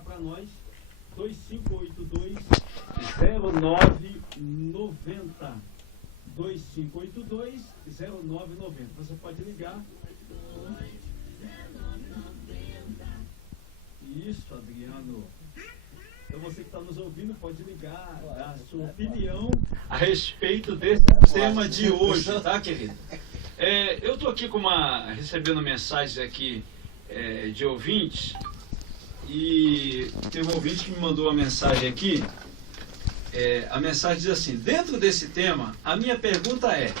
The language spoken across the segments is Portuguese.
ligar para nós, 2582-0990. 2582-0990. Você pode ligar. Isso, Adriano. Então você que está nos ouvindo pode ligar, dar a sua opinião a respeito desse tema de hoje, tá, querido? Eu estou aqui recebendo mensagens aqui de ouvintes, e tem um ouvinte que me mandou uma mensagem aqui. A mensagem diz assim: dentro desse tema, a minha pergunta é: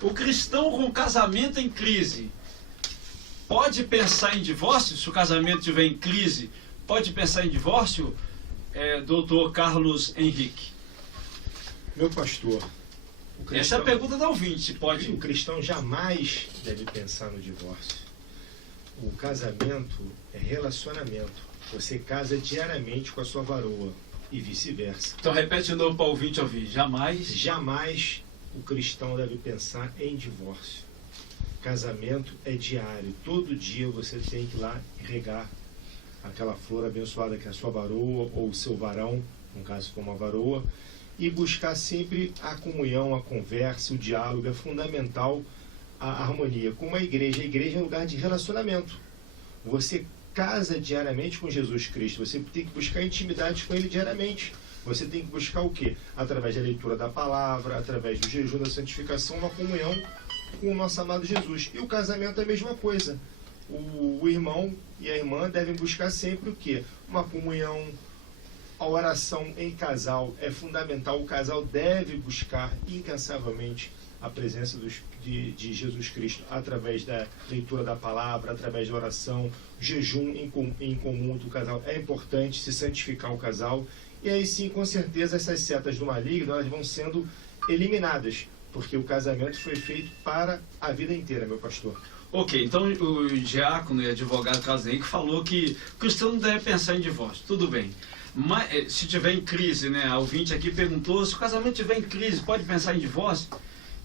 o cristão com casamento em crise pode pensar em divórcio? Se o casamento estiver em crise, pode pensar em divórcio? Doutor Carlos Henrique. Meu pastor, Essa é a pergunta da ouvinte. Pode. O cristão jamais deve pensar no divórcio. O casamento é relacionamento. Você casa diariamente com a sua varoa e vice-versa. Então repete de novo para o ouvinte ouvir. Jamais o cristão deve pensar em divórcio. Casamento é diário. Todo dia você tem que ir lá regar aquela flor abençoada que é a sua varoa ou o seu varão, no caso for uma varoa, e buscar sempre a comunhão, a conversa, o diálogo. É fundamental a harmonia. Como a igreja é um lugar de relacionamento. Você casa diariamente com Jesus Cristo. Você tem que buscar intimidade com Ele diariamente. Você tem que buscar o quê? Através da leitura da palavra, através do jejum, da santificação, uma comunhão com o nosso amado Jesus. E o casamento é a mesma coisa. O irmão e a irmã devem buscar sempre o quê? Uma comunhão. A oração em casal é fundamental. O casal deve buscar incansavelmente a presença de Jesus Cristo através da leitura da palavra, através da oração, jejum em comum do casal. É importante se santificar o casal. E aí sim, com certeza, essas setas do maligno elas vão sendo eliminadas, porque o casamento foi feito para a vida inteira, meu pastor. Ok, então o diácono e advogado Carlos Henrique falou que o cristão não deve pensar em divórcio. Tudo bem. Mas se tiver em crise, né? A ouvinte aqui perguntou: se o casamento tiver em crise, pode pensar em divórcio?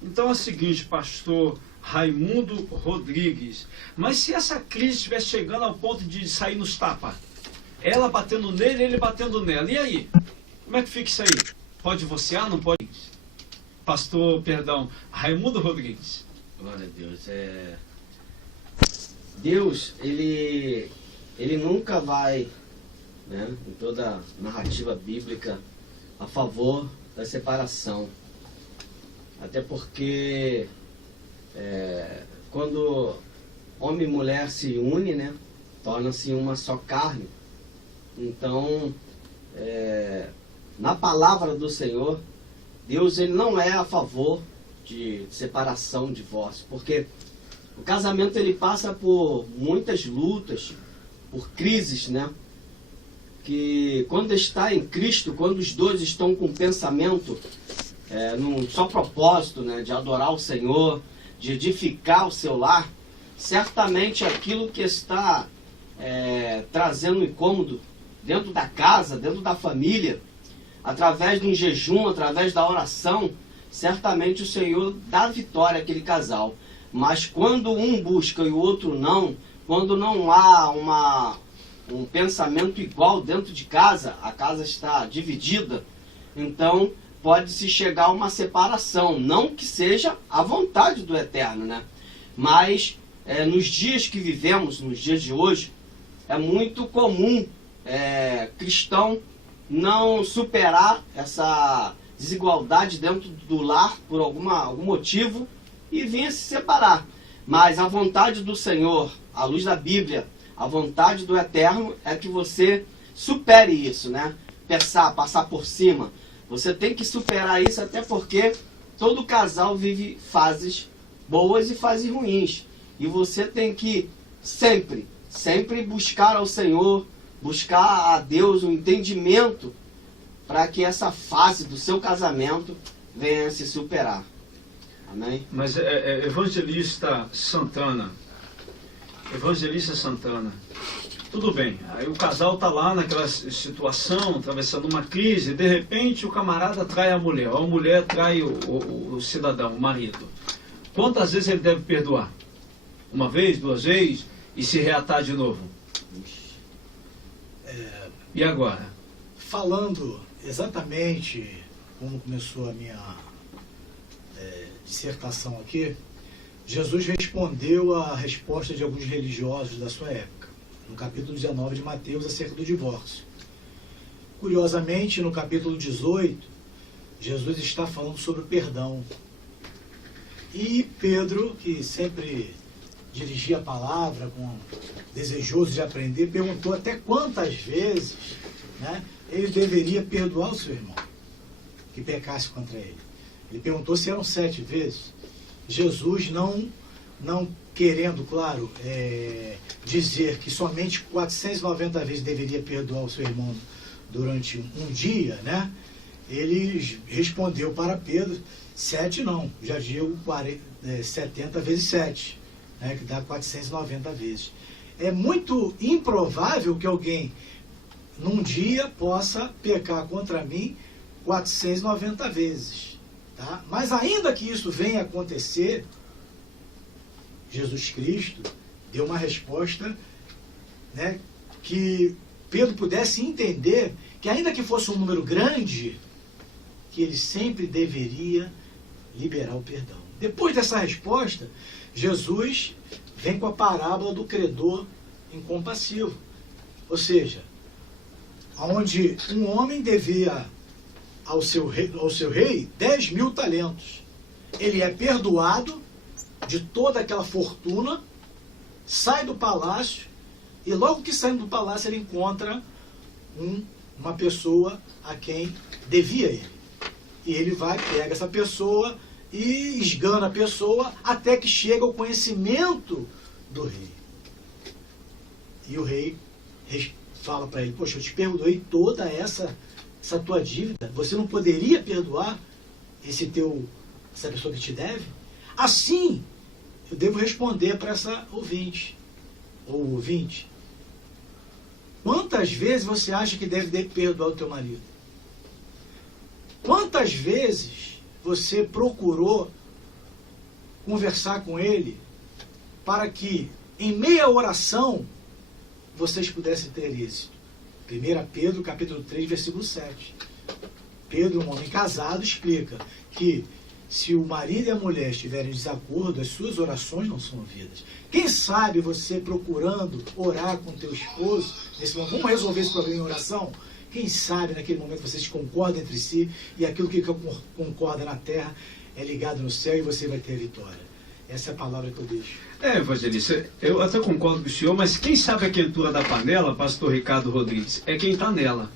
Então é o seguinte, pastor Raimundo Rodrigues, mas se essa crise estiver chegando ao ponto de sair nos tapas, ela batendo nele, ele batendo nela, e aí? Como é que fica isso aí? Pode divorciar, não pode? Pastor, Raimundo Rodrigues. Glória a Deus. Deus, ele nunca vai, né, em toda a narrativa bíblica, a favor da separação. Até porque quando homem e mulher se unem, né, torna-se uma só carne. Então, na palavra do Senhor, Deus ele não é a favor de separação, divórcio, porque o casamento ele passa por muitas lutas, por crises, né? Que quando está em Cristo, quando os dois estão com pensamento num só propósito, né, de adorar o Senhor, de edificar o seu lar, certamente aquilo que está trazendo incômodo dentro da casa, dentro da família, através de um jejum, através da oração, certamente o Senhor dá vitória àquele casal. Mas quando um busca e o outro não, quando não há um pensamento igual dentro de casa, a casa está dividida, então pode-se chegar a uma separação. Não que seja a vontade do Eterno, né? Mas nos dias que vivemos, nos dias de hoje, é muito comum cristão não superar essa desigualdade dentro do lar por algum motivo e vir se separar. Mas a vontade do Senhor, à luz da Bíblia, a vontade do Eterno é que você supere isso, né? Passar por cima. Você tem que superar isso, até porque todo casal vive fases boas e fases ruins. E você tem que sempre buscar ao Senhor, buscar a Deus um entendimento para que essa fase do seu casamento venha a se superar. Amém? Mas Evangelista Santana, tudo bem, aí o casal está lá naquela situação, atravessando uma crise, e de repente o camarada trai a mulher trai o cidadão, o marido. Quantas vezes ele deve perdoar? Uma vez, duas vezes, e se reatar de novo? E agora? Falando exatamente como começou a minha dissertação aqui, Jesus respondeu a resposta de alguns religiosos da sua época, no capítulo 19 de Mateus, acerca do divórcio. Curiosamente, no capítulo 18, Jesus está falando sobre o perdão. E Pedro, que sempre dirigia a palavra, desejoso de aprender, perguntou até quantas vezes, né, ele deveria perdoar o seu irmão que pecasse contra ele. Ele perguntou se eram 7 vezes. Jesus, não querendo, claro, dizer que somente 490 vezes deveria perdoar o seu irmão durante um dia, né? Ele respondeu para Pedro, 7 não, já digo 70 vezes 7, né? Que dá 490 vezes. É muito improvável que alguém, num dia, possa pecar contra mim 490 vezes. Tá? Mas ainda que isso venha a acontecer, Jesus Cristo deu uma resposta, né, que Pedro pudesse entender que ainda que fosse um número grande, que ele sempre deveria liberar o perdão. Depois dessa resposta, Jesus vem com a parábola do credor incompassivo. Ou seja, onde um homem devia ao seu rei 10.000 talentos. Ele é perdoado de toda aquela fortuna, sai do palácio, e logo que saindo do palácio ele encontra uma pessoa a quem devia ele. E ele vai, pega essa pessoa e esgana a pessoa até que chega ao conhecimento do rei. E o rei fala para ele, poxa, eu te perdoei toda essa tua dívida, você não poderia perdoar essa pessoa que te deve? Assim, eu devo responder para essa ouvinte, ou ouvinte. Quantas vezes você acha que deve perdoar o teu marido? Quantas vezes você procurou conversar com ele para que, em meia oração, vocês pudessem ter êxito? 1 Pedro, capítulo 3, versículo 7. Pedro, um homem casado, explica que se o marido e a mulher estiverem em desacordo, as suas orações não são ouvidas. Quem sabe você procurando orar com teu esposo, nesse momento, vamos resolver esse problema em oração? Quem sabe naquele momento vocês concordam entre si e aquilo que concorda na terra é ligado no céu e você vai ter a vitória. Essa é a palavra que eu deixo. Evangelista, eu até concordo com o senhor, mas quem sabe a quentura da panela, pastor Ricardo Rodrigues, é quem está nela.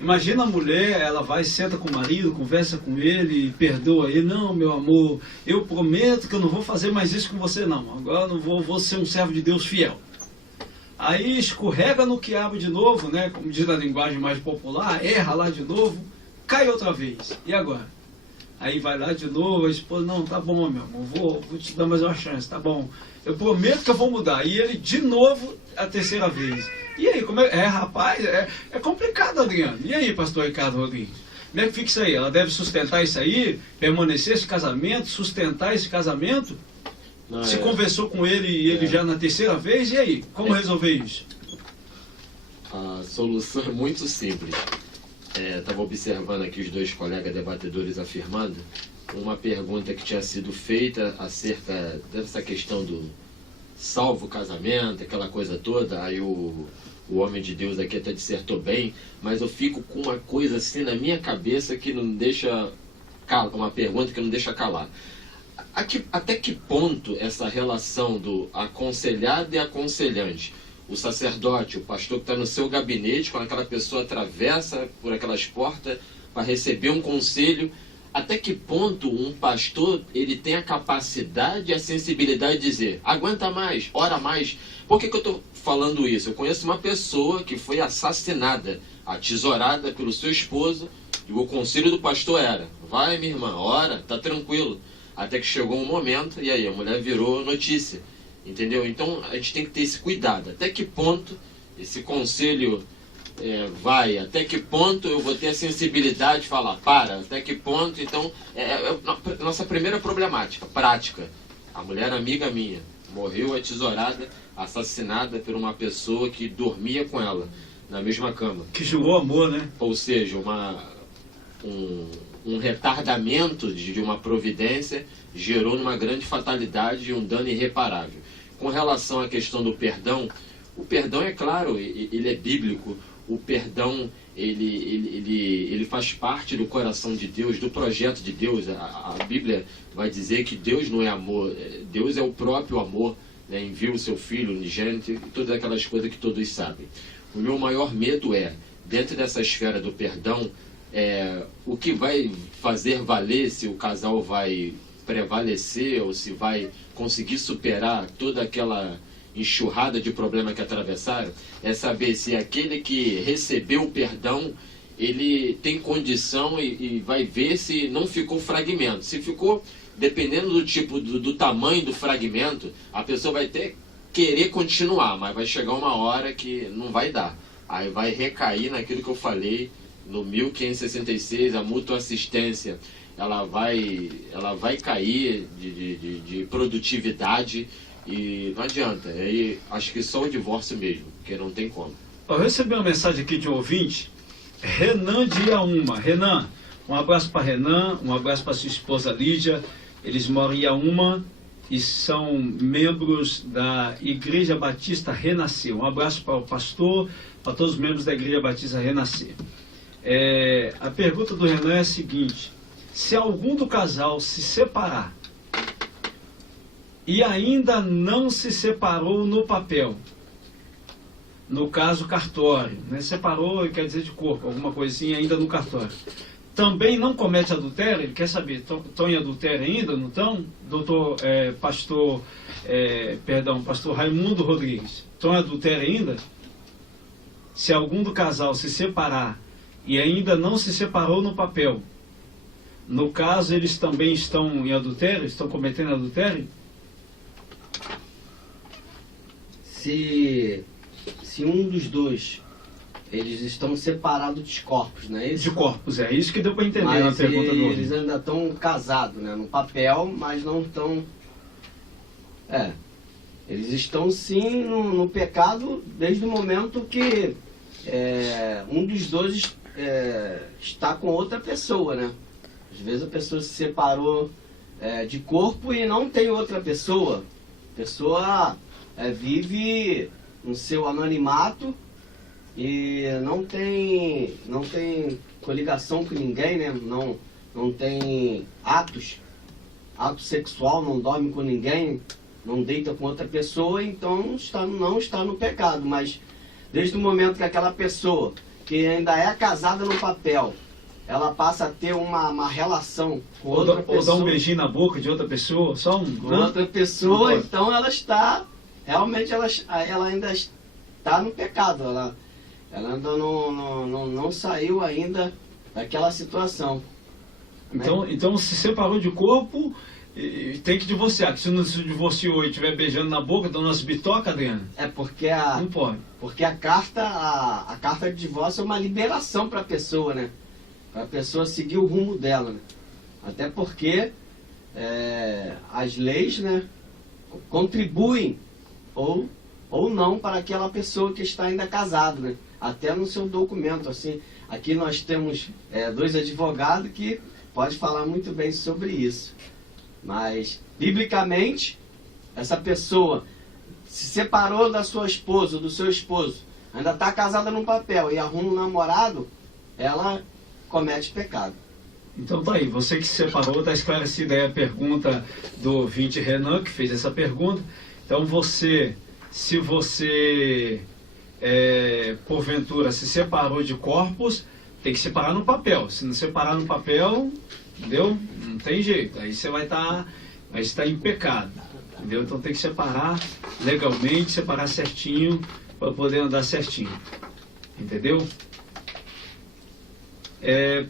Imagina a mulher, ela vai, senta com o marido, conversa com ele, perdoa ele. Não, meu amor, eu prometo que eu não vou fazer mais isso com você, não. Agora eu não vou ser um servo de Deus fiel. Aí escorrega no quiabo de novo, né? Como diz na linguagem mais popular, erra lá de novo, cai outra vez. E agora? Aí vai lá de novo, a esposa, não, tá bom, meu amor, vou te dar mais uma chance, tá bom. Eu prometo que eu vou mudar. E ele, de novo, a terceira vez. E aí, como rapaz, é complicado, Adriano. E aí, pastor Ricardo Rodrigues? Como é que fica isso aí? Ela deve sustentar isso aí? Permanecer esse casamento? Sustentar esse casamento? Não, se conversou com ele e ele já na terceira vez? E aí, como resolver isso? A solução é muito simples. Estava observando aqui os dois colegas debatedores afirmando uma pergunta que tinha sido feita acerca dessa questão do salvo casamento, aquela coisa toda. Aí o homem de Deus aqui até dissertou bem, mas eu fico com uma coisa assim na minha cabeça que não deixa uma pergunta que não deixa calar. Até que ponto essa relação do aconselhado e aconselhante, o sacerdote, o pastor que está no seu gabinete, quando aquela pessoa atravessa por aquelas portas para receber um conselho, até que ponto um pastor ele tem a capacidade e a sensibilidade de dizer, aguenta mais, ora mais. Por que eu estou falando isso? Eu conheço uma pessoa que foi assassinada, atesourada pelo seu esposo, e o conselho do pastor era, vai minha irmã, ora, tá tranquilo. Até que chegou um momento, e aí a mulher virou notícia. Entendeu? Então a gente tem que ter esse cuidado. Até que ponto esse conselho vai? Até que ponto eu vou ter a sensibilidade de falar, para? Até que ponto? Então, nossa primeira problemática, prática. A mulher amiga minha morreu atesourada, assassinada por uma pessoa que dormia com ela. na mesma cama. Que jurou amor, né? Ou seja, um retardamento de uma providência gerou numa grande fatalidade e um dano irreparável. Com relação à questão do perdão, o perdão é claro, ele é bíblico. O perdão, ele faz parte do coração de Deus, do projeto de Deus. A Bíblia vai dizer que Deus não é amor, Deus é o próprio amor, né? Enviou o seu Filho unigênito e todas aquelas coisas que todos sabem. O meu maior medo é, dentro dessa esfera do perdão, o que vai fazer valer se o casal vai prevalecer ou se vai conseguir superar toda aquela enxurrada de problema que atravessaram, é saber se aquele que recebeu o perdão, ele tem condição e vai ver se não ficou fragmento. Se ficou, dependendo do tipo, do tamanho do fragmento, a pessoa vai até querer continuar, mas vai chegar uma hora que não vai dar. Aí vai recair naquilo que eu falei, no 1566, a mútua assistência, ela vai cair de produtividade e não adianta. Aí acho que só o divórcio mesmo, porque não tem como. Eu recebi uma mensagem aqui de um ouvinte, Renan de Iaúma. Renan, um abraço para Renan, um abraço para sua esposa Lídia. Eles moram em Iaúma e são membros da Igreja Batista Renascer. Um abraço para o pastor, para todos os membros da Igreja Batista Renascer. A pergunta do Renan é a seguinte: se algum do casal se separar e ainda não se separou no papel, no caso cartório, né? Separou, quer dizer de corpo, alguma coisinha ainda no cartório, também não comete adultério? Ele quer saber, estão em adultério ainda, não estão? Pastor Raimundo Rodrigues, estão em adultério ainda? Se algum do casal se separar e ainda não se separou no papel, no caso eles também estão em adultério, estão cometendo adultério? Se um dos dois, eles estão separados dos corpos, não é isso? De corpos, é isso que deu para entender na Mas pergunta do eles ainda estão casados, né? No papel, mas não estão... Eles estão sim no pecado desde o momento que um dos dois está com outra pessoa, né? Às vezes a pessoa se separou de corpo e não tem outra pessoa. A pessoa vive no seu anonimato e não tem coligação com ninguém, né? Não tem ato sexual, não dorme com ninguém, não deita com outra pessoa, então não está no pecado. Mas desde o momento que aquela pessoa que ainda é casada no papel, ela passa a ter uma relação com outra pessoa. Ou dar um beijinho na boca de outra pessoa, só um... Com outra pessoa, então ela está... Realmente ela ainda está no pecado. Ela ainda não saiu ainda daquela situação. Então se separou de corpo, tem que divorciar. Que se não se divorciou e estiver beijando na boca, então nas bitoca, Adriana? Porque não pode. Porque a carta de divórcio é uma liberação para a pessoa, né? Para a pessoa seguir o rumo dela, né? Até porque as leis, né, contribuem ou não para aquela pessoa que está ainda casada, né? Até no seu documento, assim. Aqui nós temos 2 advogados que podem falar muito bem sobre isso. Mas, biblicamente, essa pessoa se separou da sua esposa, do seu esposo, ainda está casada no papel e arruma um namorado, ela comete pecado. Então tá aí, você que se separou, está esclarecida aí a pergunta do ouvinte Renan, que fez essa pergunta. Então se você porventura se separou de corpos, tem que separar no papel. Se não separar no papel, entendeu? Não tem jeito. Aí você vai estar em pecado, entendeu? Então tem que separar legalmente, separar certinho, para poder andar certinho, entendeu?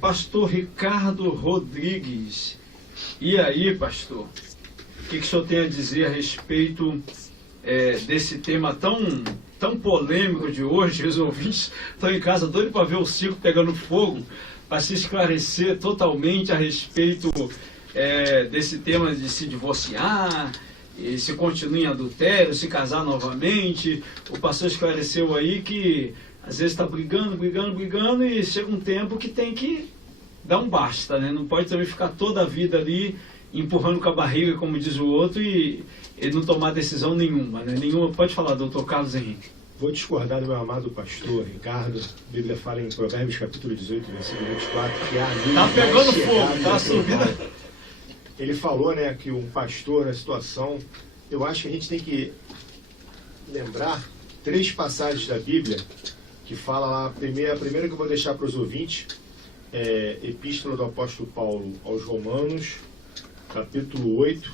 Pastor Ricardo Rodrigues, e aí, pastor? O que o senhor tem a dizer a respeito desse tema tão polêmico de hoje? Os ouvintes estão em casa doidos para ver o circo pegando fogo, para se esclarecer totalmente a respeito desse tema de se divorciar, e se continua em adultério, se casar novamente. O pastor esclareceu aí que às vezes está brigando e chega um tempo que tem que dar um basta, né? Não pode também ficar toda a vida ali empurrando com a barriga, como diz o outro, e não tomar decisão nenhuma, né? Pode falar, doutor Carlos Henrique. Vou discordar do meu amado pastor Ricardo. A Bíblia fala em Provérbios capítulo 18, versículo 24, que a luz Tá pegando vai chegar fogo, tá subindo. Ele falou, né, que um pastor, na situação, eu acho que a gente tem que lembrar 3 passagens da Bíblia que fala lá, a primeira que eu vou deixar para os ouvintes, é Epístola do Apóstolo Paulo aos Romanos, capítulo 8,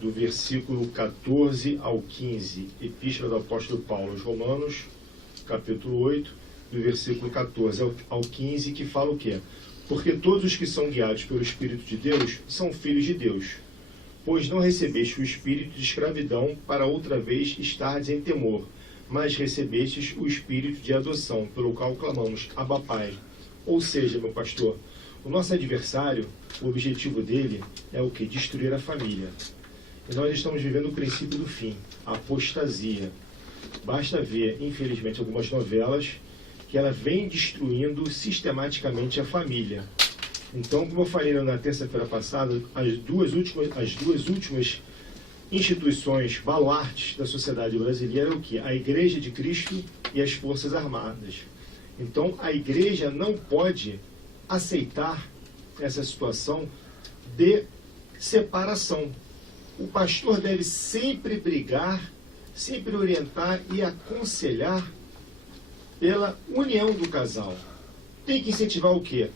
do versículo 14 ao 15. Epístola do Apóstolo Paulo aos Romanos, capítulo 8, do versículo 14 ao 15, que fala o quê? Porque todos os que são guiados pelo Espírito de Deus são filhos de Deus. Pois não recebeste o espírito de escravidão para outra vez estardes em temor, mas recebestes o espírito de adoção, pelo qual clamamos, Abba Pai. Ou seja, meu pastor, o nosso adversário, o objetivo dele é o que? Destruir a família. E nós estamos vivendo o princípio do fim, a apostasia. Basta ver, infelizmente, algumas novelas que ela vem destruindo sistematicamente a família. Então, como eu falei na terça-feira passada, as duas últimas instituições baluartes da sociedade brasileira é o que? A Igreja de Cristo e as Forças Armadas. Então, a Igreja não pode aceitar essa situação de separação. O pastor deve sempre brigar, sempre orientar e aconselhar pela união do casal. Tem que incentivar o quê?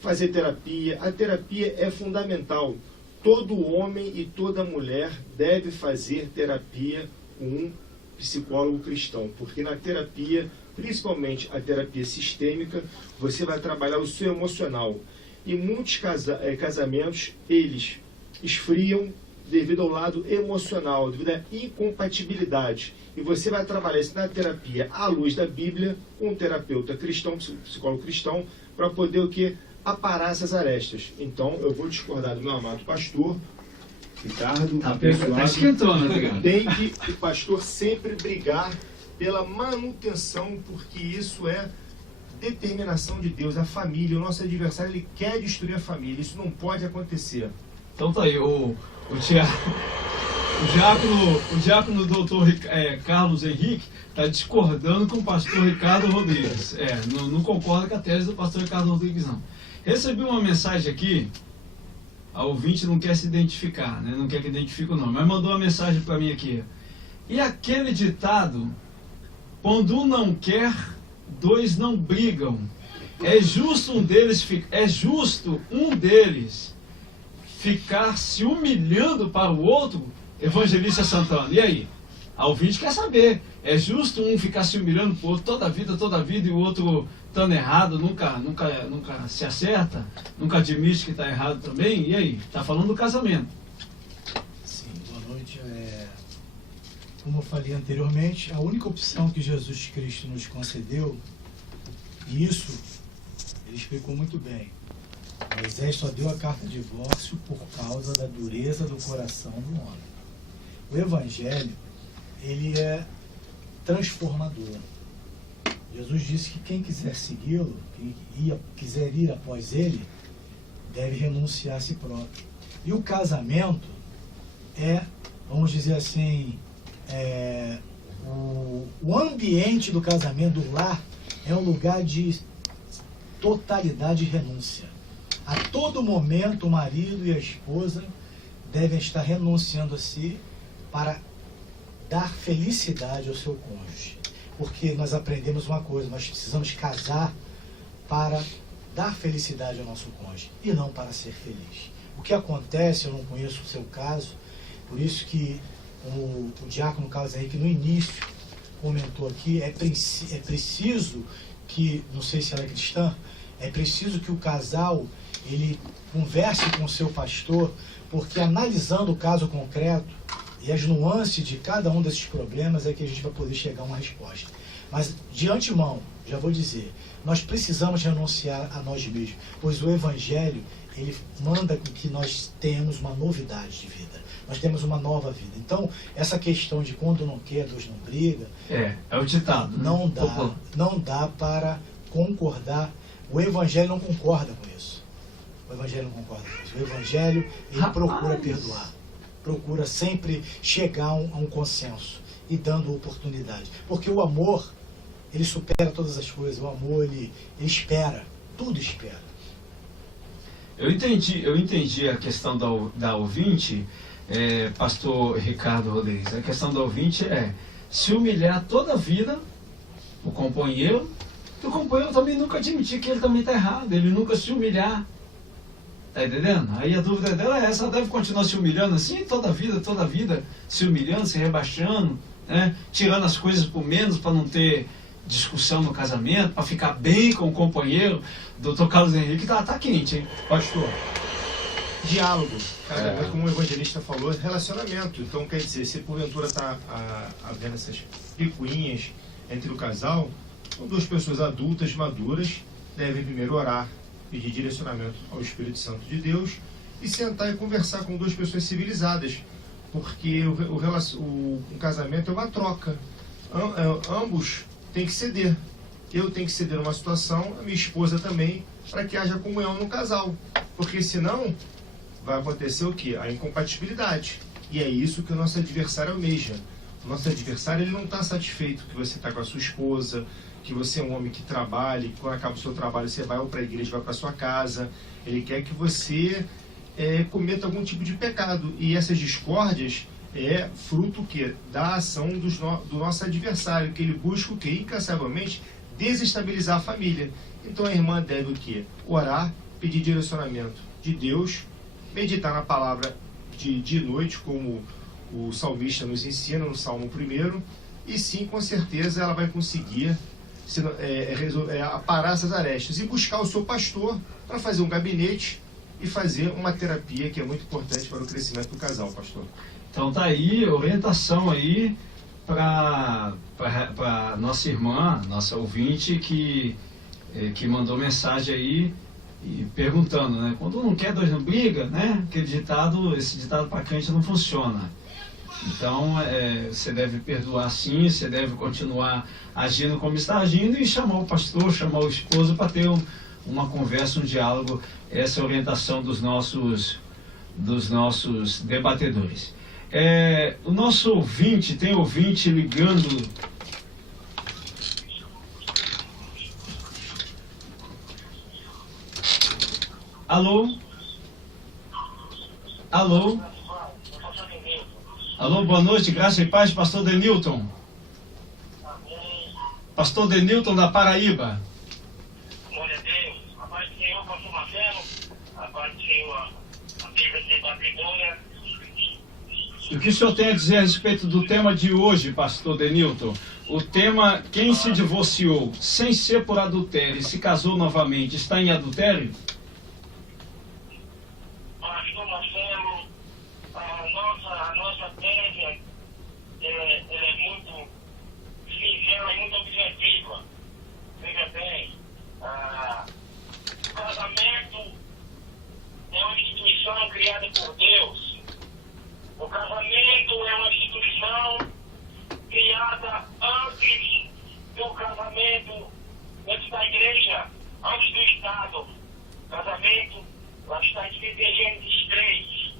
Fazer terapia. A terapia é fundamental. Todo homem e toda mulher deve fazer terapia com um psicólogo cristão, porque na terapia, principalmente a terapia sistêmica, você vai trabalhar o seu emocional. E muitos casamentos, eles esfriam devido ao lado emocional, devido à incompatibilidade. E você vai trabalhar isso na terapia à luz da Bíblia, com um terapeuta cristão, psicólogo cristão, para poder o quê? Aparar essas arestas. Então, eu vou discordar do meu amado pastor, Ricardo. Tá esquentando, né? Tem que o pastor sempre brigar pela manutenção, porque isso é determinação de Deus, a família. O nosso adversário, ele quer destruir a família. Isso não pode acontecer. Então tá aí, o diácono doutor Carlos Henrique está discordando com o pastor Ricardo Rodrigues. Não concorda com a tese do pastor Ricardo Rodrigues, não. Recebi uma mensagem aqui, a ouvinte não quer se identificar, né? Não quer que identifique o nome, mas mandou uma mensagem para mim aqui. E aquele ditado, quando um não quer, dois não brigam. É justo um deles ficar se humilhando para o outro? Evangelista Santana, e aí? A ouvinte quer saber, é justo um ficar se humilhando para o outro toda a vida e o outro estando errado, nunca se acerta, nunca admite que está errado também? E aí? Está falando do casamento. Sim, boa noite. Como eu falei anteriormente, a única opção que Jesus Cristo nos concedeu, e isso ele explicou muito bem, Moisés só deu a carta de divórcio por causa da dureza do coração do homem. O Evangelho, ele é transformador. Jesus disse que quem quiser segui-lo, quem quiser ir após ele, deve renunciar a si próprio. E o casamento é, vamos dizer assim, o ambiente do casamento, do lar, é um lugar de totalidade de renúncia. A todo momento o marido e a esposa devem estar renunciando a si para dar felicidade ao seu cônjuge. Porque nós aprendemos uma coisa, nós precisamos casar para dar felicidade ao nosso cônjuge e não para ser feliz. O que acontece, eu não conheço o seu caso, por isso que o diácono Carlos Henrique no início comentou aqui, é preciso que, não sei se ela é cristã, é preciso que o casal ele converse com o seu pastor, porque analisando o caso concreto e as nuances de cada um desses problemas é que a gente vai poder chegar a uma resposta. Mas de antemão, já vou dizer, nós precisamos renunciar a nós mesmos, pois o Evangelho, ele manda com que nós tenhamos uma novidade de vida. Nós temos uma nova vida. Então, essa questão de quando não quer, Deus não briga. É o ditado. Né? Não dá para concordar. O Evangelho não concorda com isso. O Evangelho não concorda com isso. O Evangelho, ele procura perdoar. Procura sempre chegar a um consenso e dando oportunidade. Porque o amor, ele supera todas as coisas. O amor, ele espera. Tudo espera. Eu entendi a questão da ouvinte, pastor Ricardo Rodrigues. A questão da ouvinte é se humilhar toda a vida o companheiro também nunca admitir que ele também está errado, ele nunca se humilhar. Está entendendo? Aí a dúvida dela é essa, ela deve continuar se humilhando assim toda a vida, se humilhando, se rebaixando, né? Tirando as coisas por menos para não ter discussão no casamento, para ficar bem com o companheiro. Doutor Carlos Henrique tá quente, hein? Pastor, diálogo, como o evangelista falou, relacionamento. Então, quer dizer, se porventura está havendo essas picuinhas entre o casal, são duas pessoas adultas, maduras, devem primeiro orar, pedir direcionamento ao Espírito Santo de Deus e sentar e conversar com duas pessoas civilizadas, porque o casamento é uma troca. Ambos têm que ceder. Eu tenho que ceder uma situação, a minha esposa também, para que haja comunhão no casal. Porque senão vai acontecer o quê? A incompatibilidade. E é isso que o nosso adversário almeja. O nosso adversário, ele não está satisfeito que você está com a sua esposa, que você é um homem que trabalha, que quando acaba o seu trabalho você vai para a igreja, vai para a sua casa. Ele quer que você cometa algum tipo de pecado. E essas discórdias é fruto da ação do nosso adversário, que ele busca o quê? Incansavelmente desestabilizar a família. Então a irmã deve o quê? Orar, pedir direcionamento de Deus, meditar na palavra de noite, como o salmista nos ensina no Salmo 1, e sim, com certeza, ela vai conseguir aparar essas arestas e buscar o seu pastor para fazer um gabinete e fazer uma terapia que é muito importante para o crescimento do casal, pastor. Então tá aí, orientação aí para nossa irmã, nossa ouvinte que mandou mensagem aí e perguntando, né? Quando não quer, Deus não briga, né? Esse ditado para crente não funciona. Então, você deve perdoar sim, você deve continuar agindo como está agindo e chamar o pastor, chamar o esposo para ter uma conversa, um diálogo. Essa é a orientação dos nossos debatedores. O nosso ouvinte, tem ouvinte ligando. Alô? Alô? Alô, boa noite, graça e paz, pastor Denilton. Pastor Denilton da Paraíba. Glória a Deus. A paz do Senhor, pastor Marcelo. A paz do Senhor, amiga debatedora. E o que o senhor tem a dizer a respeito do tema de hoje, pastor Denilton? O tema, quem se divorciou sem ser por adultério e se casou novamente, está em adultério? Pastor Marcelo, a nossa tese é muito singela e muito objetiva. Veja bem, o casamento é uma instituição criada por Deus. O casamento é uma instituição criada antes do casamento, antes da igreja, antes do Estado. O casamento, lá está escrito em Gênesis 3.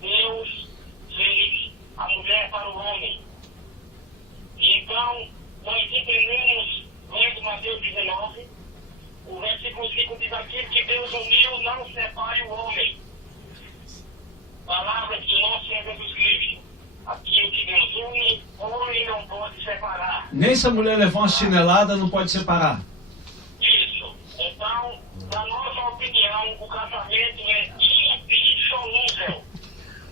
Deus fez a mulher para o homem. E então, nós entendemos, lendo Mateus 19, o versículo 5 diz aqui que Deus uniu, não separe o homem. Palavra do nosso Senhor Jesus Cristo. Aquilo que Deus une, o homem não pode separar. Nem se a mulher levar uma chinelada, não pode separar. Isso. Então, na nossa opinião, o casamento é indissolúvel.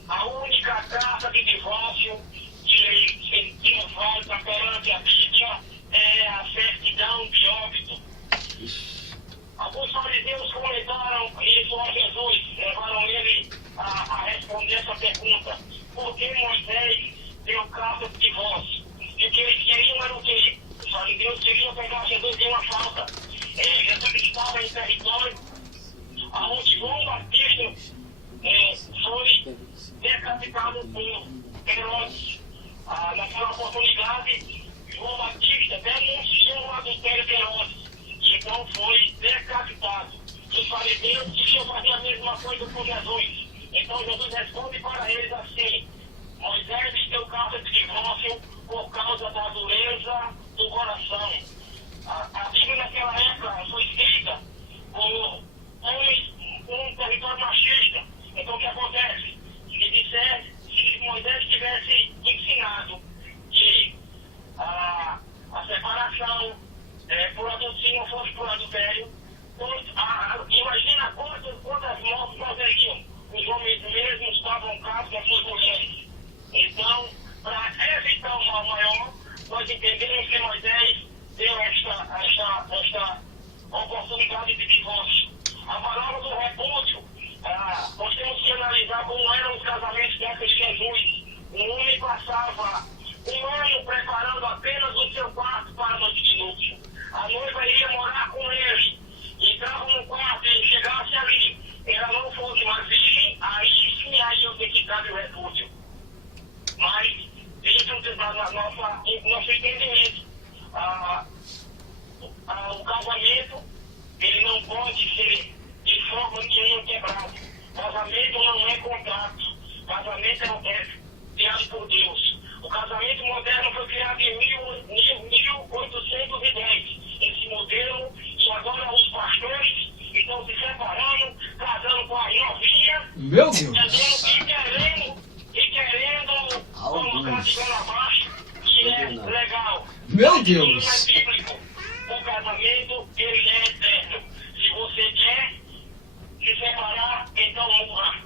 A única carta de divórcio que nos volta perante a Bíblia é a certidão de óbito. Alguns fariseus comentaram isso a Jesus, levaram ele a responder essa pergunta. Por que Moisés deu carta de divórcio? E o que eles queriam era o quê? Os fariseus fariseus queriam pegar Jesus em uma falta. Jesus estava em território onde João Batista foi decapitado por Herodes. Naquela oportunidade, João Batista denunciou o adultério de Herodes e então foi decapitado. Os fariseus queriam fazer a mesma coisa com Jesus. Então Jesus responde para eles assim: Moisés deu causa de divórcio por causa da dureza do coração. A Bíblia naquela época foi escrita por homens com um território machista. Então o que acontece? Se Moisés tivesse ensinado que a separação por adultério fosse por adultério, imagina quantas mortes nós teríamos. Os homens mesmos estavam casos das suas mulheres. Então, para evitar um mal maior, nós entendemos que Moisés deu esta oportunidade de divórcio. A palavra do repúdio, nós temos que analisar como eram os casamentos da época de Jesus. Um homem passava um ano preparando apenas o seu quarto para a noite de núpcia. A noiva iria morar com ele, entrava no quarto e ele chegasse ali, ela não fosse mais virgem, aí sim aí o significado e o repúdio. Mas, dentro do nosso entendimento, o casamento, ele não pode ser de forma nenhuma quebrado. Casamento não é contrato. Casamento é criado por Deus. O casamento moderno foi criado em 1810. Esse modelo, e agora os pastores estão se separando, casando com as novinhas, Meu Deus! e querendo colocar de goela abaixo, que é legal. Meu Mas Deus! isso não é bíblico. O casamento, ele é eterno. Se você quer se separar, então morra.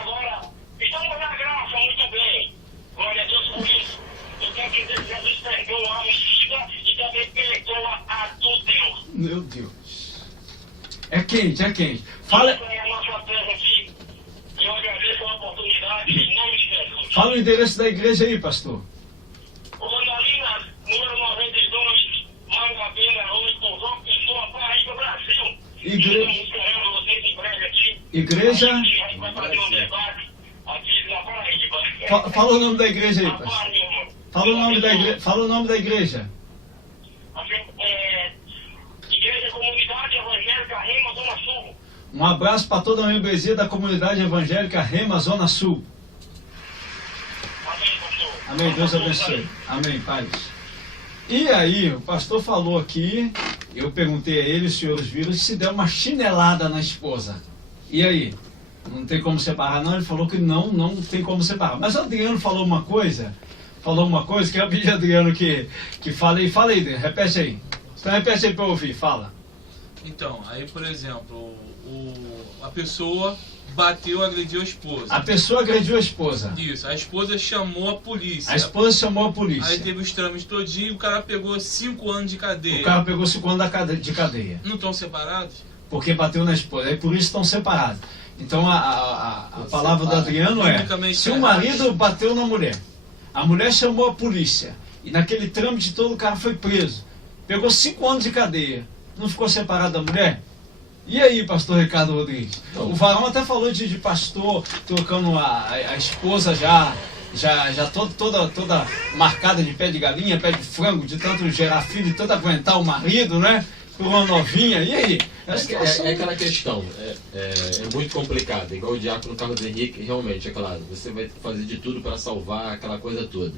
Agora, estamos na graça, muito bem. Glória a Deus por isso. Eu quero dizer que Jesus perdoa a mentira e também perdoa a adúltero. Meu Deus! É quente, é quente. Fala, Essa é a nossa terra aqui. Eu agradeço a oportunidade em nome de Jesus. fala o endereço da igreja aí, pastor. O Mandarina, número 92, Mangabeira 8, João Pessoa, Paraíba, Brasil. Igreja. Estamos esperando vocês em breve aqui. Igreja. A gente vai fazer um debate aqui na Paraíba. Fala o nome da igreja aí, pastor. Rapaz, meu irmão. Fala o nome da igreja. Fala o nome da igreja. Igreja Comunidade Evangélica Rema, Zona Sul. Um abraço para toda a membresia da comunidade evangélica Rema, Zona Sul. Amém, pastor. Amém. Deus abençoe. Amém, paz. E aí, o pastor falou aqui, eu perguntei a ele, os senhores viram, se der uma chinelada na esposa. E aí? Não tem como separar, não? Ele falou que não tem como separar. Mas o Adriano falou uma coisa que eu pedi a Adriano que fale. Fala aí, Adriano, repete aí. Então repete aí para eu ouvir, fala. Então, aí por exemplo, a pessoa bateu, agrediu a esposa. A pessoa agrediu a esposa. Isso, a esposa chamou a polícia. A esposa chamou a Aí polícia. teve os trâmites todinho e o cara pegou 5 anos de cadeia. O cara pegou 5 anos de cadeia. Não estão separados? Porque bateu na esposa. Aí por isso estão separados. Então a palavra do Adriano é: se o marido bateu na mulher, a mulher chamou a polícia, e naquele trâmite todo o cara foi preso, pegou 5 anos de cadeia, não ficou separado da mulher? E aí, pastor Ricardo Rodrigues? O varão até falou de pastor trocando a esposa já toda marcada de pé de galinha, pé de frango, de tanto gerar filho, de tanto aguentar o marido, né? Por uma novinha. E aí? É aquela questão, é muito complicado, igual o diácono Carlos Henrique, realmente, é claro, você vai fazer de tudo para salvar aquela coisa toda.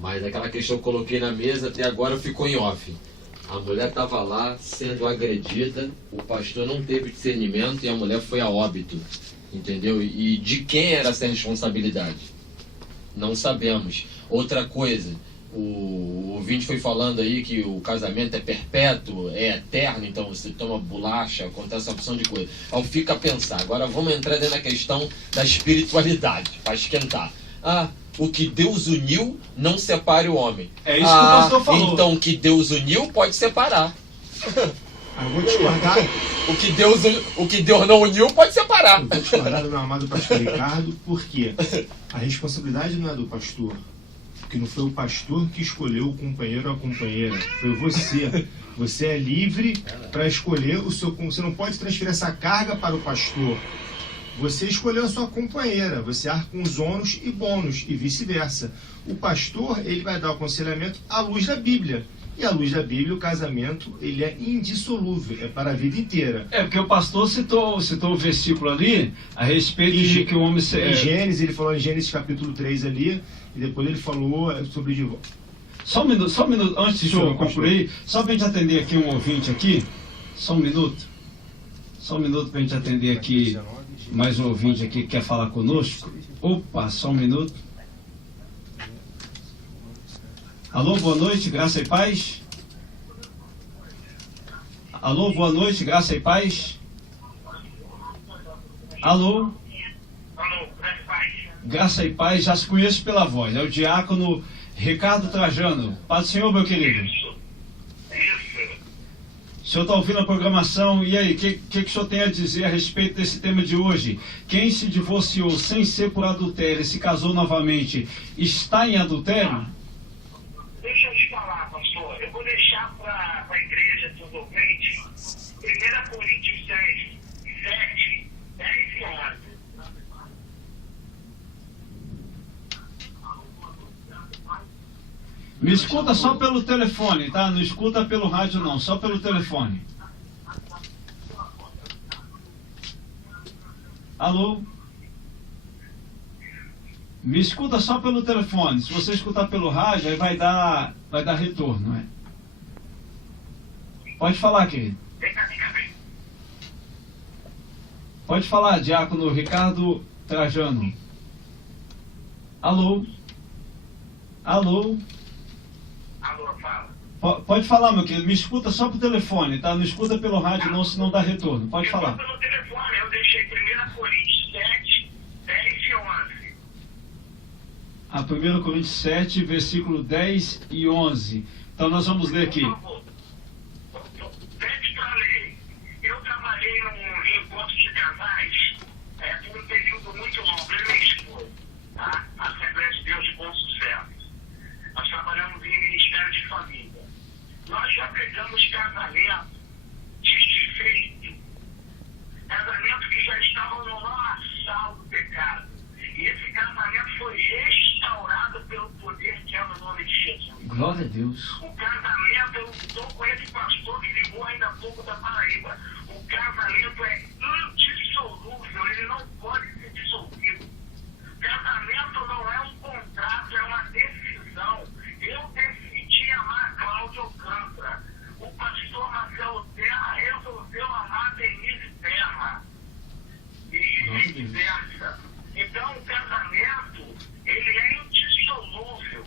Mas aquela questão que eu coloquei na mesa até agora ficou em off. A mulher estava lá sendo agredida, o pastor não teve discernimento e a mulher foi a óbito, entendeu? E de quem era essa responsabilidade? Não sabemos. Outra coisa, o ouvinte foi falando aí que o casamento é perpétuo, é eterno, então você toma bolacha, acontece uma opção de coisa. Ao fica a pensar, agora vamos entrar dentro da questão da espiritualidade, para esquentar. O que Deus uniu, não separe o homem. É isso que o pastor falou. Então o que Deus uniu, pode separar. Eu vou discordar. O que Deus não uniu, pode separar. Eu vou discordar do meu amado pastor Ricardo, porque a responsabilidade não é do pastor, Porque não foi o pastor que escolheu o companheiro ou a companheira, foi você. Você é livre para escolher o seu... Você não pode transferir essa carga para o pastor. Você escolheu a sua companheira, você arca com os ônus e bônus, e vice-versa. O pastor, ele vai dar o aconselhamento à luz da Bíblia. E à luz da Bíblia, o casamento, ele é indissolúvel, é para a vida inteira. Porque o pastor citou o versículo ali a respeito de que o homem... Em Gênesis, ele falou em Gênesis capítulo 3 ali, e depois ele falou sobre o divórcio. Só um minuto, antes de eu concluir, só para a gente atender aqui um ouvinte aqui, só um minuto para a gente atender aqui mais um ouvinte aqui que quer falar conosco. Opa, só um minuto. Alô, boa noite, graça e paz. Alô, boa noite, graça e paz. Alô, graça e paz, já se conheço pela voz, é o diácono Ricardo Trajano. Paz do Senhor, meu querido. O senhor está ouvindo a programação, e aí, o que o senhor tem a dizer a respeito desse tema de hoje? Quem se divorciou sem ser por adultério e se casou novamente, está em adultério? Deixa eu te falar, pastor. Eu vou deixar para a igreja, para os ouvintes, 1 Coríntios 10, 7, 10 e 11. Me escuta só pelo telefone, tá? Não escuta pelo rádio não, só pelo telefone. Alô? Me escuta só pelo telefone. Se você escutar pelo rádio, aí vai dar retorno, né? Pode falar, querido. Pode falar, diácono Ricardo Trajano. Alô? Alô? Alô, fala. Pode falar, meu querido. Me escuta só pro telefone, tá? Não escuta pelo rádio, não, senão dá retorno. Pode falar. Pelo telefone, eu deixei 1 Coríntios 7, 10 e 11. A 1 Coríntios 7, versículo 10 e 11. Então nós vamos ler aqui. Pede para ler. Eu trabalhei num encontro de casais por um período muito longo. Eu e minha esposa, tá? A Assembleia de Deus de Bom Sucesso. Nós trabalhamos em Ministério de Família. Nós já pegamos casamento desfeito. Casamento que já estavam no lamaçal do pecado. E esse casamento foi restaurado pelo poder que é no nome de Jesus. Glória a Deus. O casamento, eu estou com esse pastor que ligou ainda há pouco da Paraíba. O casamento é indissolúvel, ele não pode ser dissolvido. Casamento não é um contrato, é uma decisão. Eu decidi amar Cláudio Alcântara. O pastor Marcelo Terra resolveu amar Denise Terra. E vice-versa. Então, o casamento, ele é indissolúvel.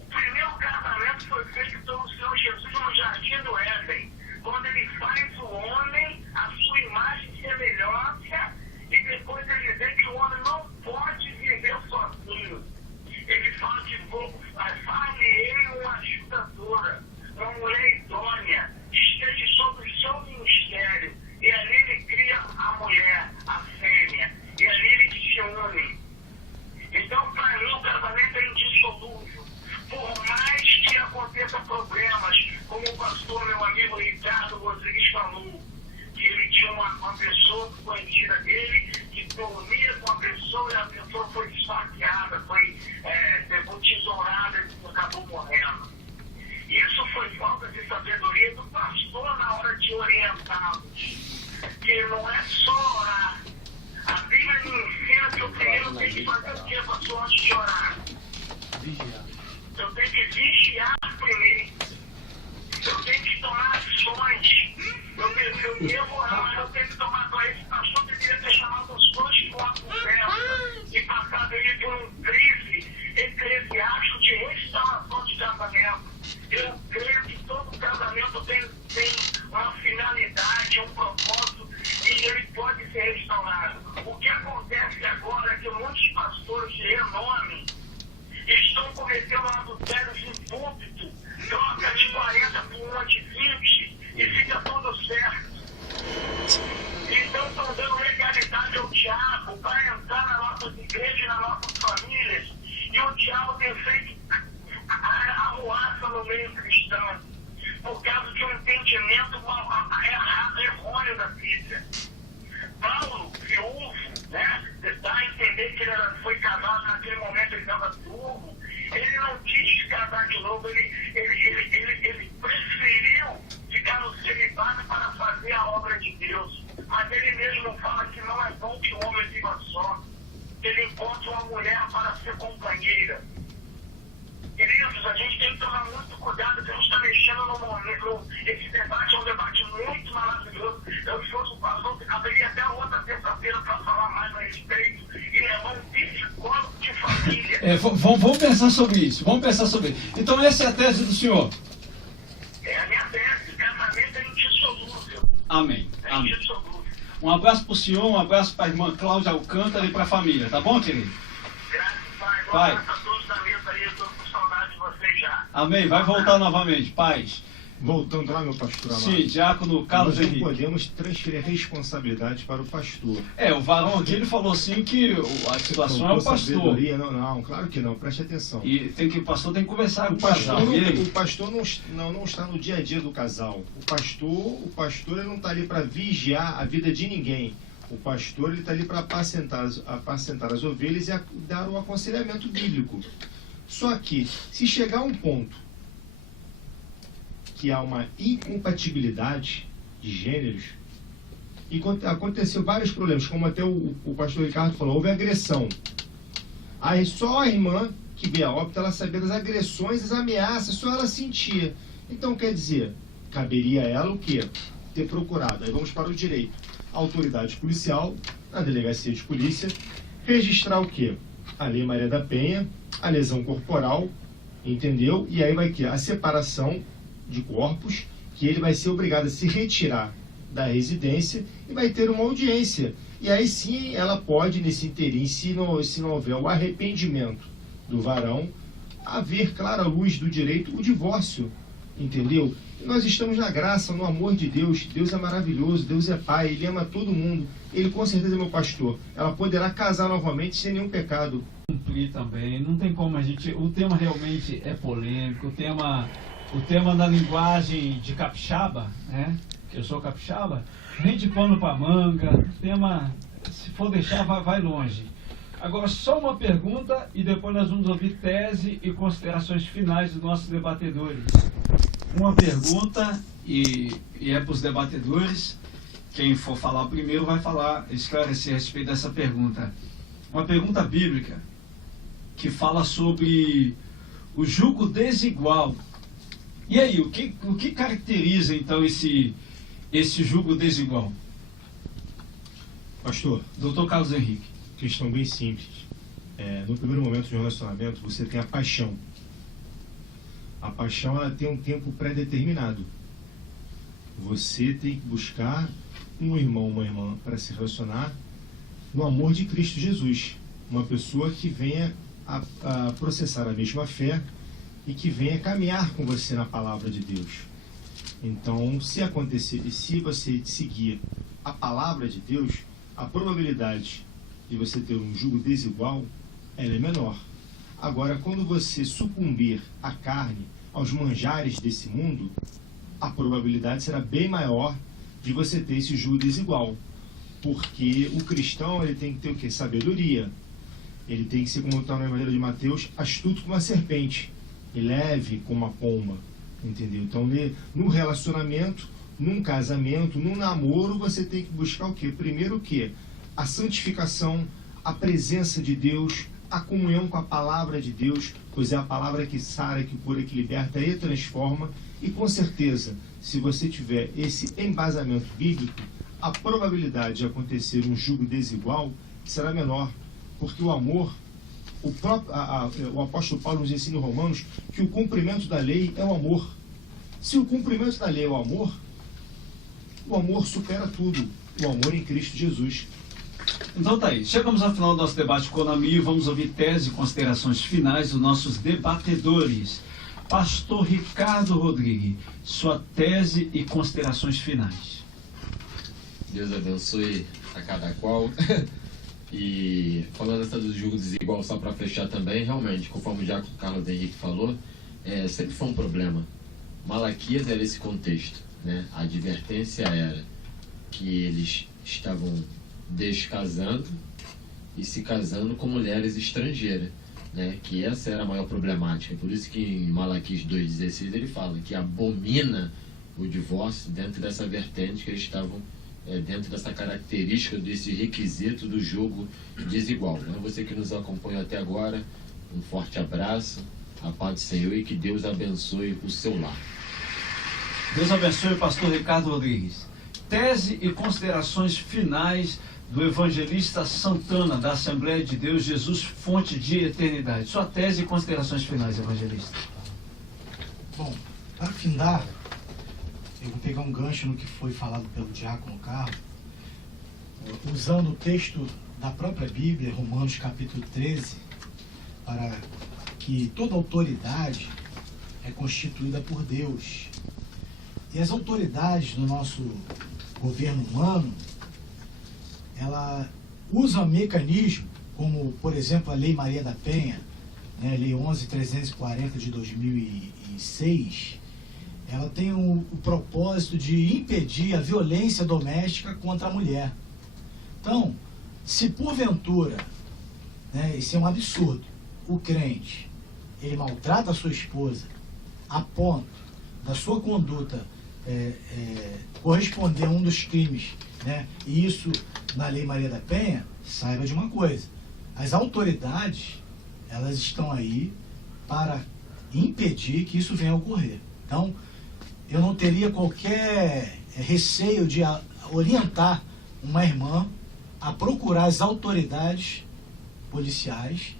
O primeiro casamento foi feito pelo Senhor Jesus no Jardim do Éden, quando ele faz o homem a sua imagem e semelhança, e depois ele vê que o homem não pode viver sozinho. Ele fala de far-lhe-ei uma ajudadora, uma mulher idônea, que esteja sobre o seu ministério, e ali ele cria a mulher, a fêmea, e ali ele se une. Então, para mim, o casamento é indissolúvel. Por mais que aconteçam problemas, como o pastor, meu amigo Ricardo Rodrigues falou, que ele tinha uma pessoa conhecida dele, que dormia com a pessoa e a pessoa foi esfaqueada, foi tesourada e acabou morrendo. Isso foi falta de sabedoria do pastor na hora de orientá-los. Que não é só orar. A Bíblia me ensina que eu primeiro tenho que fazer o que, pastor, antes de orar? Vigiar. Eu tenho que vigiar primeiro. Eu tenho que tomar ações. Eu devo orar, mas eu tenho que tomar ações. Esse pastor deveria ter chamado os dois para uma conversa e passado ele por um crise eclesiástico de restauração de casamento. Eu creio que todo casamento tem uma finalidade, um propósito, e ele pode ser restaurado. O que acontece agora é que muitos pastores de renome estão cometendo adultérios em púlpito, troca de 40 por uma de 20 e fica tudo certo. Então estão dando legalidade ao diabo para entrar nas nossas igrejas, nas nossas famílias, e o diabo tem feito muitos, a gente tem que tomar muito cuidado, porque a gente está mexendo no momento. Esse debate é um debate muito maravilhoso. Eu sou o pastor, abriria até outra terça-feira para falar mais a respeito e levar um psicólogo de família. Vamos pensar sobre isso. Então essa é a tese do senhor. É a minha tese, casamento é indissolúvel. Amém. É indissolúvel. Um abraço para o senhor, um abraço para a irmã Cláudia Alcântara e para a família, tá bom, querido? Graças a Deus, Pai. a todos da mesa aí, eu estou com saudade de vocês já. Amém. Vai voltar novamente. Paz. Voltando lá, meu pastor amado. Sim, diácono Carlos Nós não Henrique. podemos transferir responsabilidade para o pastor. O varão aqui ele falou assim que a situação é o pastor. Sabedoria, não, claro que não, preste atenção. E o pastor tem que conversar com O o casal. pastor não está no dia a dia do casal. O pastor ele não está ali para vigiar a vida de ninguém. O pastor ele está ali para apacentar as ovelhas e dar o aconselhamento bíblico. Só que, se chegar a um ponto que há uma incompatibilidade de gêneros, e aconteceu vários problemas, como até o pastor Ricardo falou, houve agressão. Aí só a irmã que vê a óbito, ela sabia das agressões, das ameaças, só ela sentia. Então, quer dizer, caberia a ela o quê? Ter procurado. Aí vamos para o direito. A autoridade policial, a delegacia de polícia, registrar o quê? A Lei Maria da Penha, a lesão corporal, entendeu? E aí vai ter a separação de corpos, que ele vai ser obrigado a se retirar da residência e vai ter uma audiência. E aí sim ela pode, nesse interim, se não houver o arrependimento do varão, haver clara luz do direito o divórcio, entendeu? E nós estamos na graça, no amor de Deus. Deus é maravilhoso, Deus é Pai, Ele ama todo mundo. Ele com certeza é meu pastor. Ela poderá casar novamente sem nenhum pecado. Cumprir também, não tem como a gente... O tema realmente é polêmico, o tema da linguagem de capixaba, né? Que eu sou capixaba, rende pano para manga, o tema, se for deixar, vai longe. Agora, só uma pergunta e depois nós vamos ouvir tese e considerações finais dos nossos debatedores. Uma pergunta e é para os debatedores. Quem for falar primeiro vai esclarecer a respeito dessa pergunta. Uma pergunta bíblica que fala sobre o jugo desigual. E aí, o que caracteriza então esse jugo desigual? Pastor, Dr. Carlos Henrique. questão bem simples. No primeiro momento de um relacionamento, você tem a paixão. A paixão ela tem um tempo pré-determinado. Você tem que buscar um irmão, uma irmã para se relacionar no amor de Cristo Jesus. Uma pessoa que venha a processar a mesma fé e que venha caminhar com você na palavra de Deus. Então, se acontecer e se você seguir a palavra de Deus, a probabilidade de você ter um jugo desigual, ela é menor. Agora, quando você sucumbir à carne, aos manjares desse mundo, a probabilidade será bem maior de você ter esse jugo desigual. Porque o cristão ele tem que ter o quê? Sabedoria. Ele tem que ser, como está no Evangelho de Mateus, astuto como uma serpente e leve como uma pomba. Entendeu? Então, no relacionamento, num casamento, num namoro, você tem que buscar o quê? Primeiro o quê? A santificação, a presença de Deus, a comunhão com a palavra de Deus, pois é a palavra que sara, que cura, que liberta e transforma. E com certeza, se você tiver esse embasamento bíblico, a probabilidade de acontecer um jugo desigual será menor, porque o amor, o apóstolo Paulo nos ensina em Romanos que o cumprimento da lei é o amor. Se o cumprimento da lei é o amor supera tudo. O amor em Cristo Jesus. Então tá aí, chegamos ao final do nosso debate com o e vamos ouvir tese e considerações finais dos nossos debatedores. Pastor Ricardo Rodrigues, sua tese e considerações finais. Deus abençoe a cada qual. E falando essa do jugo desigual, só para fechar também, realmente, conforme o Diácono Carlos Henrique falou, sempre foi um problema. Malaquias era esse contexto, né? A advertência era que eles estavam descasando e se casando com mulheres estrangeiras, né? Que essa era a maior problemática. Por isso que em Malaquias 2,16 ele fala que abomina o divórcio dentro dessa vertente que eles estavam dentro dessa característica, desse requisito do jugo desigual, né? Você que nos acompanha até agora, um forte abraço A paz do Senhor e que Deus abençoe o seu lar. Deus abençoe o pastor Ricardo Rodrigues. Tese e considerações finais do evangelista Santana, da Assembleia de Deus, Jesus, fonte de eternidade. Sua tese e considerações finais, evangelista. Bom, para findar, eu vou pegar um gancho no que foi falado pelo diácono Carlos, usando o texto da própria Bíblia, Romanos capítulo 13, para que toda autoridade é constituída por Deus. E as autoridades do nosso governo humano, ela usa mecanismo, como, por exemplo, a Lei Maria da Penha, né, Lei 11.340 de 2006, ela tem o propósito de impedir a violência doméstica contra a mulher. Então, se porventura, né, isso é um absurdo, o crente, ele maltrata a sua esposa a ponto da sua conduta corresponder a um dos crimes, né, e isso na Lei Maria da Penha, saiba de uma coisa, as autoridades, elas estão aí para impedir que isso venha a ocorrer. Então, eu não teria qualquer receio de orientar uma irmã a procurar as autoridades policiais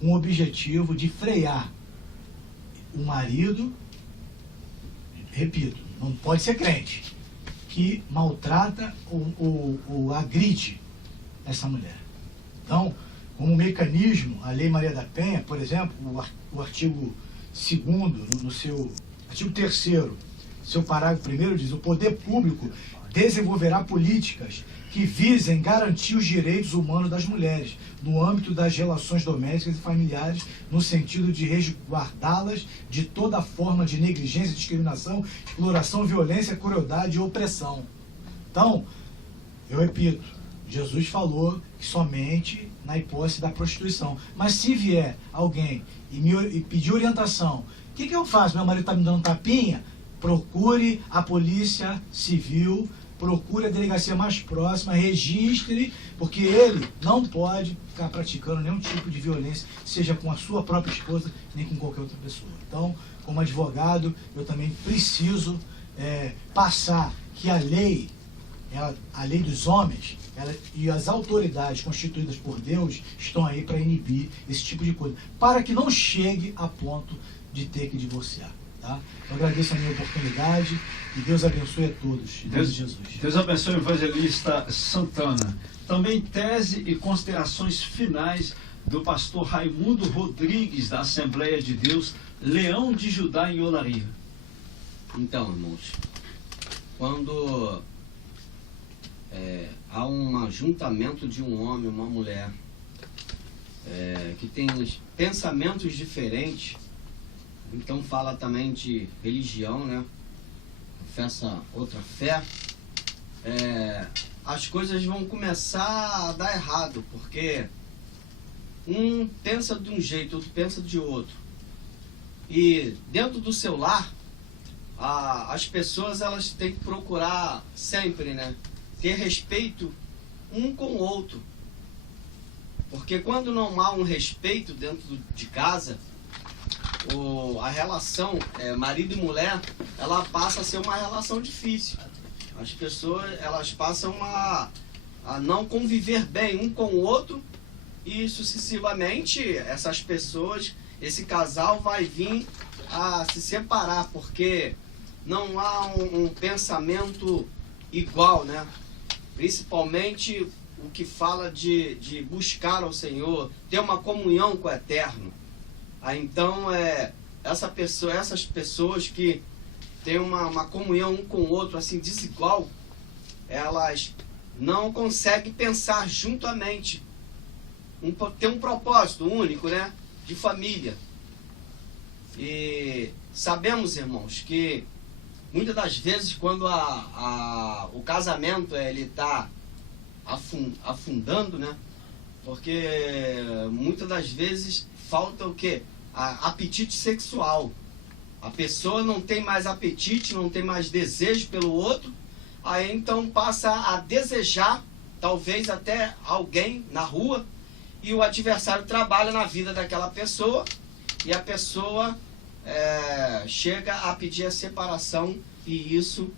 com o objetivo de frear o marido, repito, não pode ser crente, que maltrata ou agride essa mulher. Então, como mecanismo, a Lei Maria da Penha, por exemplo, o artigo 2º, no seu artigo 3º, seu parágrafo 1º diz: o poder público desenvolverá políticas que visem garantir os direitos humanos das mulheres, no âmbito das relações domésticas e familiares, no sentido de resguardá-las de toda forma de negligência, discriminação, exploração, violência, crueldade e opressão. Então, eu repito, Jesus falou que somente na hipótese da prostituição. Mas se vier alguém e pedir orientação, o que eu faço? Meu marido está me dando tapinha? Procure a polícia civil, procure a delegacia mais próxima, registre, porque ele não pode ficar praticando nenhum tipo de violência, seja com a sua própria esposa, nem com qualquer outra pessoa. Então, como advogado, eu também preciso passar que a lei dos homens e as autoridades constituídas por Deus estão aí para inibir esse tipo de coisa, para que não chegue a ponto de ter que divorciar. Tá? Eu agradeço a minha oportunidade e Deus abençoe a todos. Em nome de Jesus. Deus abençoe o evangelista Santana. Também tese e considerações finais do pastor Raimundo Rodrigues, da Assembleia de Deus, Leão de Judá, em Olaria. Então, irmãos, quando há um ajuntamento de um homem e uma mulher que tem pensamentos diferentes, então fala também de religião, né? Professa outra fé, as coisas vão começar a dar errado, porque um pensa de um jeito, outro pensa de outro. E dentro do seu lar, as pessoas elas têm que procurar sempre, né, ter respeito um com o outro. Porque quando não há um respeito dentro de casa, a relação marido e mulher, ela passa a ser uma relação difícil. As pessoas elas passam a não conviver bem um com o outro, e sucessivamente essas pessoas, esse casal vai vir a se separar, porque não há um pensamento igual, né? Principalmente o que fala de buscar ao Senhor, ter uma comunhão com o Eterno. Então, essas pessoas que têm uma comunhão um com o outro, assim, desigual, elas não conseguem pensar juntamente, ter um propósito único, né, de família. E sabemos, irmãos, que muitas das vezes, quando o casamento ele está afundando, né, porque muitas das vezes falta o quê? Apetite sexual. A pessoa não tem mais apetite, não tem mais desejo pelo outro, aí então passa a desejar, talvez até alguém na rua, e o adversário trabalha na vida daquela pessoa, e a pessoa chega a pedir a separação, e isso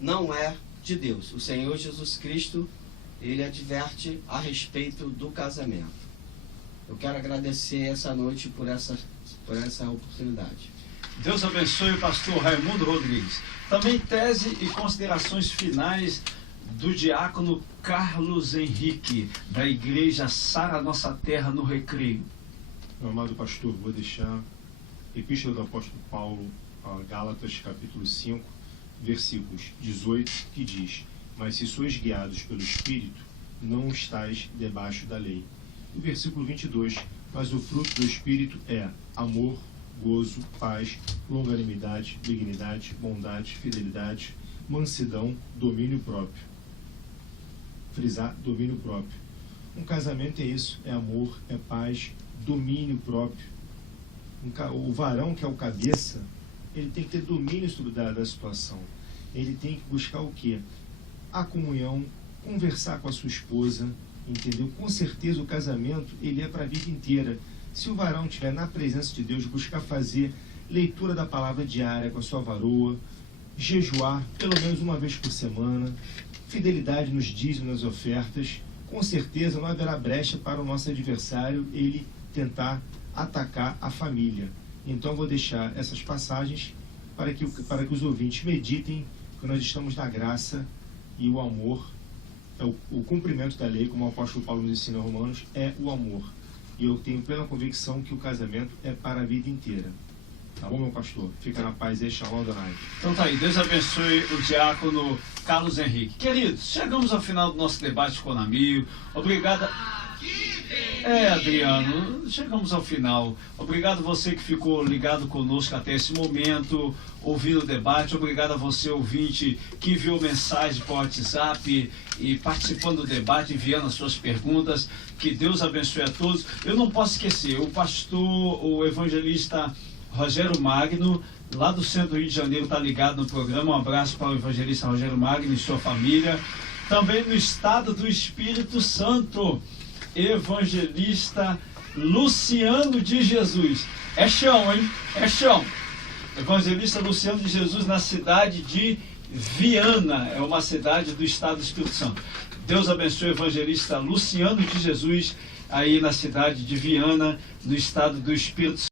não é de Deus. O Senhor Jesus Cristo, ele adverte a respeito do casamento. Eu quero agradecer essa noite por essa oportunidade. Deus abençoe o pastor Raimundo Rodrigues. Também tese e considerações finais do diácono Carlos Henrique, da igreja Sara Nossa Terra no Recreio. Meu amado pastor, vou deixar Epístola do Apóstolo Paulo a Gálatas, capítulo 5, versículos 18, que diz: mas se sois guiados pelo Espírito, não estáis debaixo da lei. O versículo 22, mas o fruto do Espírito é amor, gozo, paz, longanimidade, benignidade, bondade, fidelidade, mansidão, domínio próprio. Frisar, domínio próprio. Um casamento é isso, é amor, é paz, domínio próprio. O varão, que é o cabeça, ele tem que ter domínio da situação. Ele tem que buscar o quê? A comunhão, conversar com a sua esposa, entendeu? Com certeza o casamento, ele é para a vida inteira. Se o varão estiver na presença de Deus, buscar fazer leitura da palavra diária com a sua varoa, jejuar pelo menos uma vez por semana, fidelidade nos dízimos, nas ofertas, com certeza não haverá brecha para o nosso adversário ele tentar atacar a família. Então eu vou deixar essas passagens para que os ouvintes meditem que nós estamos na graça, e o amor é o cumprimento da lei, como o apóstolo Paulo nos ensina em Romanos, é o amor. E eu tenho plena convicção que o casamento é para a vida inteira. Tá bom, meu pastor? Fica na paz e shalom Adonai. Então tá aí, Deus abençoe o diácono Carlos Henrique. Queridos, chegamos ao final do nosso debate com o Namio. Obrigado. Adriano, chegamos ao final. Obrigado você que ficou ligado conosco até esse momento, ouvindo o debate. Obrigado a você, ouvinte, que enviou mensagem por WhatsApp e participando do debate, enviando as suas perguntas. Que Deus abençoe a todos. Eu não posso esquecer, o pastor, o evangelista Rogério Magno, lá do centro do Rio de Janeiro, está ligado no programa. Um abraço para o evangelista Rogério Magno e sua família. Também no estado do Espírito Santo, evangelista Luciano de Jesus. É chão, hein? É chão. Evangelista Luciano de Jesus, na cidade de Viana. É uma cidade do estado do Espírito Santo. Deus abençoe o evangelista Luciano de Jesus, aí na cidade de Viana, no estado do Espírito Santo.